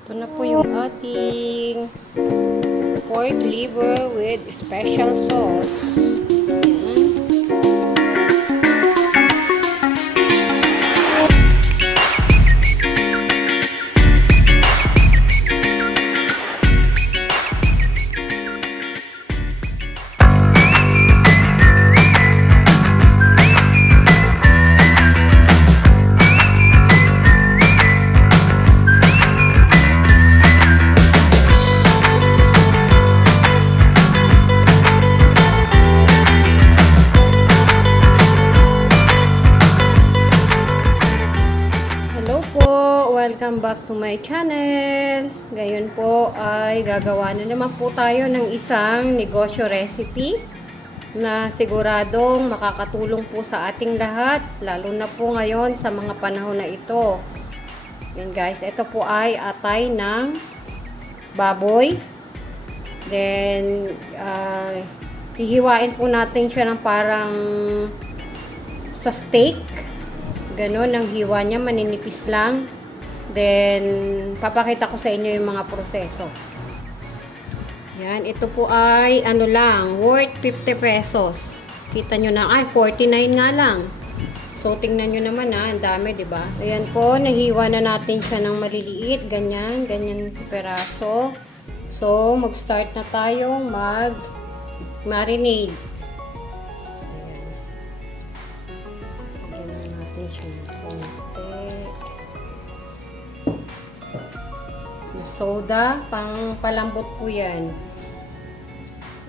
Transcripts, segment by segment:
Ito na po yung ating pork liver with special sauce. Ayan. Welcome back to my channel. Ngayon po ay gagawa na naman po tayo ng isang negosyo recipe na siguradong makakatulong po sa ating lahat, lalo na po ngayon sa mga panahon na ito. Yan guys, ito po ay atay ng baboy. Then hihiwain po natin siya ng parang sa steak. Ganon ang hiwa niya, maninipis lang. Then, papakita ko sa inyo yung mga proseso. Yan, ito po ay ano lang, worth 50 pesos. Kita nyo na, ay 49 nga lang. So, tingnan nyo naman ang dami, di ba? Ayan po, nahiwa na natin siya ng maliliit, ganyan peraso. So, mag-start na tayong mag-marinate. Ayan. Lagyan natin siya ng konti. Soda, pang palambot po yan.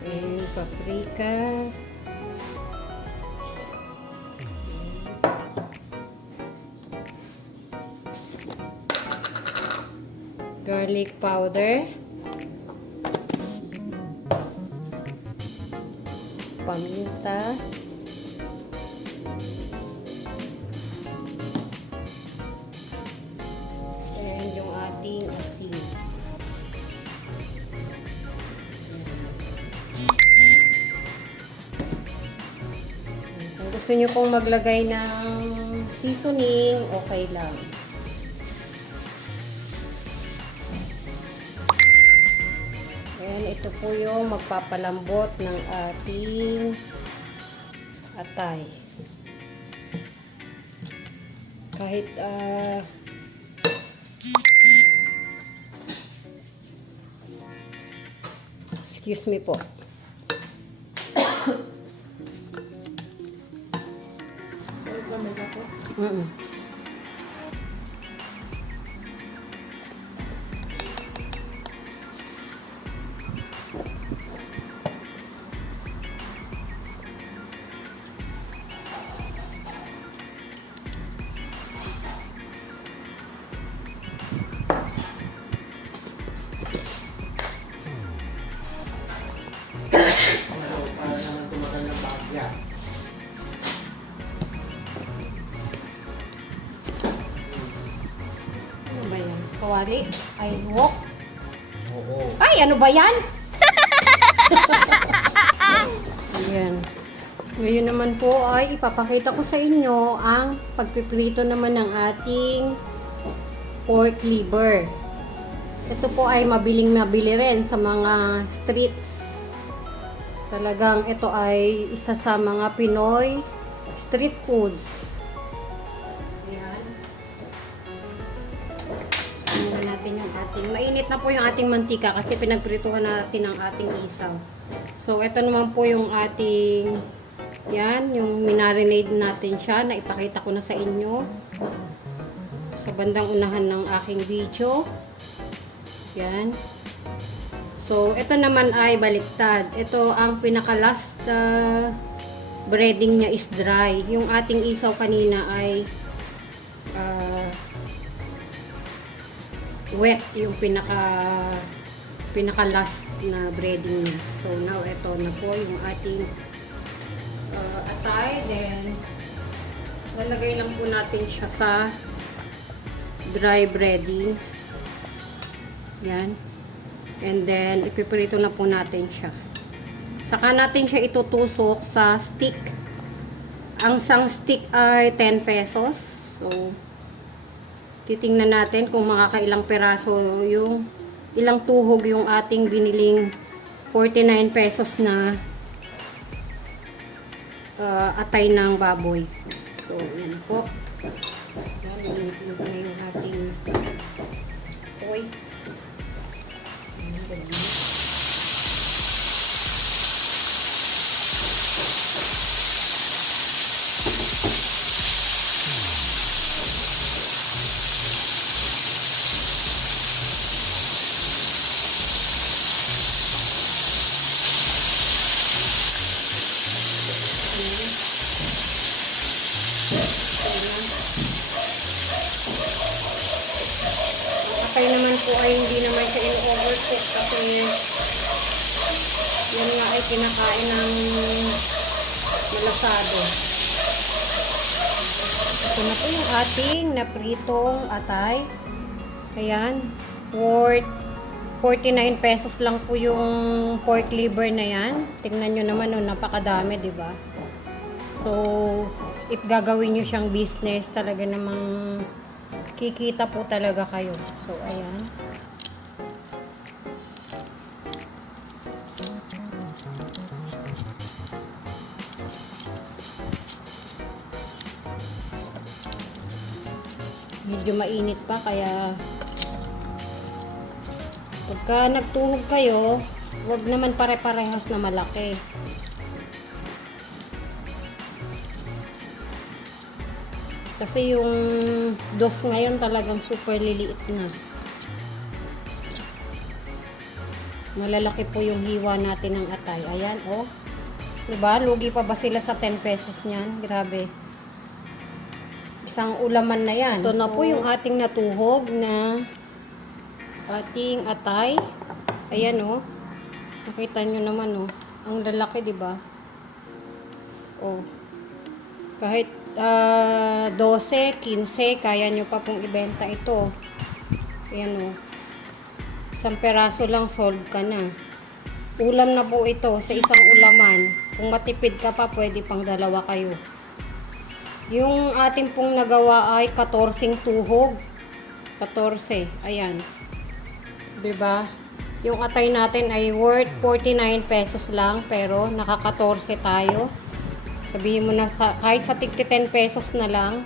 And paprika. Garlic powder. Paminta. And yung ating asin. Gusto nyo pong maglagay ng seasoning, okay lang. Ayan, ito po yung magpapalambot ng ating atay. Kahit excuse me po. Kawali, ay walk. Oo. Ay, ano ba yan? Ayan. Ngayon naman po ay ipapakita ko sa inyo ang pagpiprito naman ng ating pork liver. Ito po ay mabili rin sa mga streets. Talagang ito ay isa sa mga Pinoy street foods. Natin yung ating, mainit na po yung ating mantika kasi pinagprituhan natin ang ating isaw. So, ito naman po yung ating, yan, yung minarinade natin siya, na ipakita ko na sa inyo sa bandang unahan ng aking video. Yan. So, ito naman ay baliktad. Ito ang pinaka-last breading niya is dry. Yung ating isaw kanina ay wet, yung pinaka last na breading niya. So now ito na po yung ating atay. Then lalagay lang po natin siya sa dry breading. Yan. And then ipiprito na po natin siya. Saka natin siya itutusok sa stick. Ang isang stick ay 10 pesos. So Titingnan natin kung makakailang peraso yung ilang tuhog yung ating biniling 49 pesos na atay ng baboy. So, yan po. Yan, init na yung ating toy. Atay naman po ay hindi naman siya in-overcook kasi yan nga ay kinakain ng malasado. Ito na po yung ating napritong atay. Ayan. Worth 49 pesos lang po yung pork liver na yan. Tingnan nyo naman, oh, napakadami, di ba? So, if gagawin nyo siyang business, talaga namang kikita po talaga kayo. So, ayan. Medyo mainit pa, kaya pagka nagtuhog kayo, huwag naman pare-parehas na malaki. Kasi yung dos ngayon talagang super liliit na. Malalaki po yung hiwa natin ng atay. Ayan, oh. Diba? Lugi pa ba sila sa 10 pesos niyan? Grabe. Isang ulaman na yan. Ito na po yung ating natuhog na ating atay. Ayan, oh. Nakita nyo naman, oh. Ang lalaki, diba? Oh. Kahit 12, 15, kaya nyo pa pong ibenta ito. Ayan, o. Isang peraso lang, sold ka na. Ulam na po ito sa isang ulaman. Kung matipid ka pa, pwede pang dalawa kayo. Yung ating pong nagawa ay 14 tuhog. 14. Ayan. Diba? Yung atay natin ay worth 49 pesos lang, pero naka-14 tayo. Sabihin mo na kahit sa tigti 10 pesos na lang,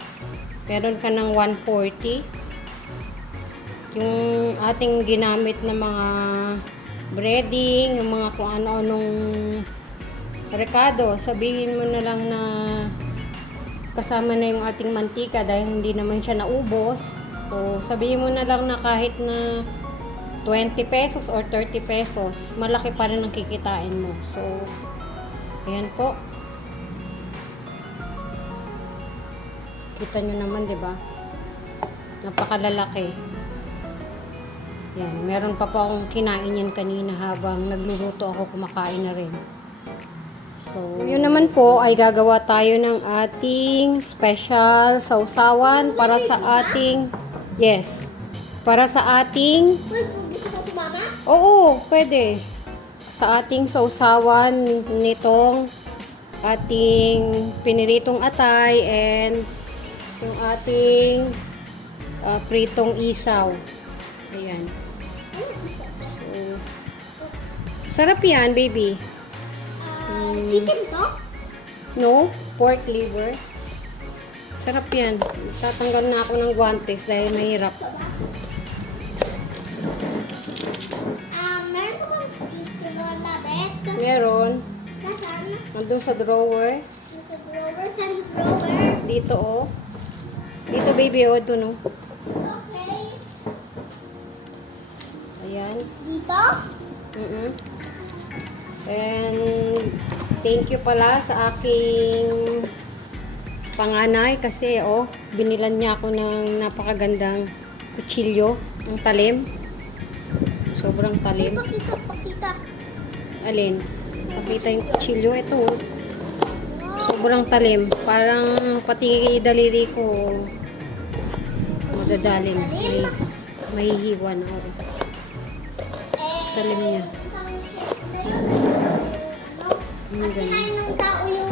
meron ka ng 140. Yung ating ginamit na mga breading, yung mga kung ano-anong rekado, sabihin mo na lang na kasama na yung ating mantika dahil hindi naman siya naubos. So, sabihin mo na lang na kahit na 20 pesos or 30 pesos, malaki pa rin ang kikitain mo. So, ayan po. Kita nyo naman, di ba? Napakalalaki. Yan, meron pa po akong kinain yan kanina habang nagluluto ako, kumakain na rin. So, yun naman po ay gagawa tayo ng ating special sausawan para sa ating, yes, para sa ating, oo, pwede. Sa ating sausawan nitong ating piniritong atay and yung ating pritong isaw. Ayan. So, sarap yan, baby. Chicken to? No, pork liver. Sarap yan. Tatanggal na ako ng guantes dahil mahirap. Meron ko bang sticker doon na bet? Meron. Nasaan? Nandun sa drawer. Sa drawer? Saan drawer? Dito, oh. Dito, baby, oh. Doon, oh. Okay. Ayan. Dito? And thank you pala sa aking panganay kasi binilan niya ako ng napakagandang kutsilyo, ang talim. Sobrang talim. Pakita. Alin? Pakita yung kutsilyo. Ito, oh. Sobrang talim. Parang pati daliri ko madadalin. Mahihiwa na ako. Talim niya. Kinain ng tao yung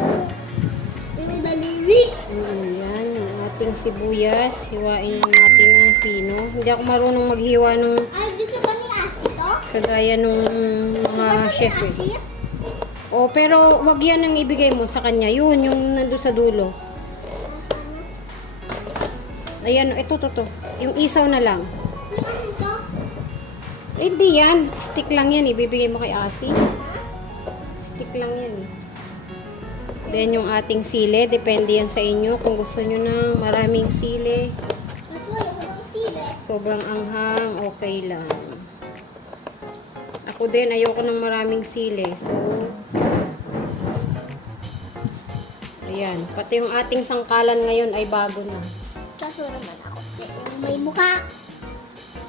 daliri. Yan, yung ating sibuyas. Hiwain lang natin ng pino. Hindi ako marunong maghiwa ng Ay, gusto ba ni Asi to? kagaya nung mga Gusto ba chef. to ni Asi? O, pero wag yan ang ibigay mo sa kanya. Yun, yung nandun sa dulo. Ayan, ito, to. Yung isaw na lang. Ano to? Eh, di yan. Stick lang yan. Ibibigay mo kay Asi. Stick lang yan eh. Then, yung ating sili. Depende yan sa inyo. Kung gusto nyo ng maraming sili, Gusto ko ng sili. sobrang anghang, okay lang. Ako din, ayoko ng maraming sili. So, ayan. Pati yung ating sangkalan ngayon ay bago na. Kaso naman ako. Yung may mukha.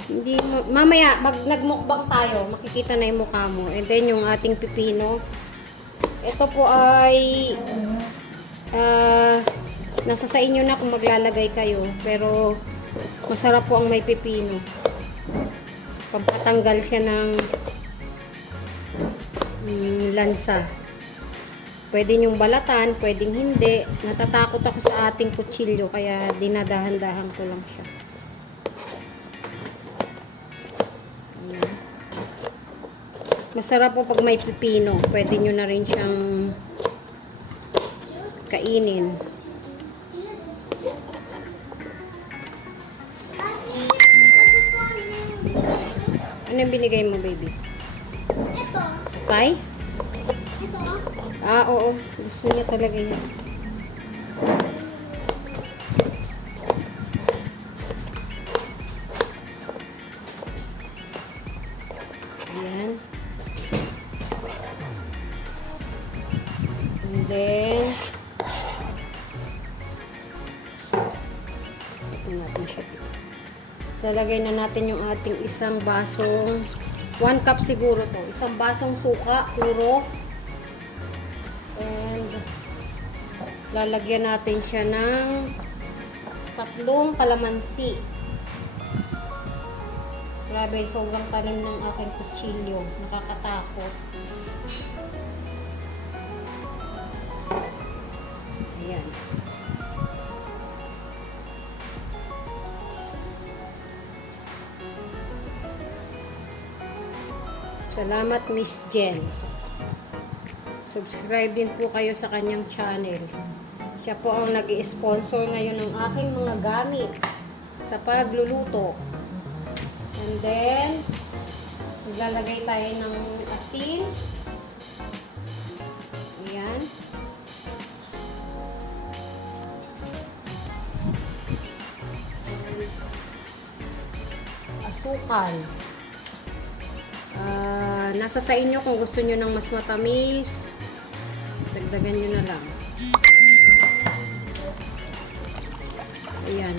Hindi, mamaya, pag nagmukbang tayo, makikita na yung mukha mo. And then, yung ating pipino. Ito po ay nasa sa inyo na kung maglalagay kayo. Pero, masarap po ang may pipino. Pampatanggal siya ng lansa. Pwede nyong balatan, pwedeng hindi. Natatakot ako sa ating kutsilyo, kaya dinadahan-dahan ko lang siya. Ayan. Masarap po pag may pipino. Pwede nyo na rin siyang kainin. Asi, nagustuhan niya yung Ano yung binigay mo, baby? ito. Tay? Ito. Ah, oo. Gusto niya talaga yan. Ayan. And then, ito natin siya. Lalagay na natin yung ating isang basong 1 cup siguro to. Isang basong suka, puro. And lalagyan natin siya ng 3 kalamansi. Grabe, sobrang talim ng aking kutsilyo. Nakakatakot. Ayan. Salamat, Miss Jen. Subscribe din po kayo sa kanyang channel. Siya po ang nag-i-sponsor ngayon ng aking mga gamit sa pagluluto. And then, maglalagay tayo ng asin. Ayan. Asukal. Nasa sa inyo kung gusto nyo ng mas matamis, dagdagan nyo na lang. Ayan.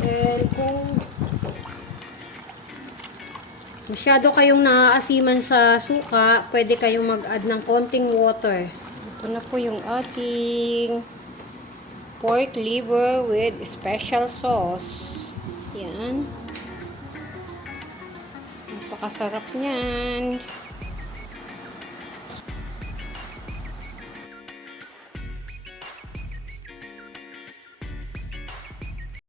And kung masyado kayong naaasiman sa suka, pwede kayong mag-add ng konting water. Ito na po yung ating pork liver with special sauce. Yan. Napakasarap niyan.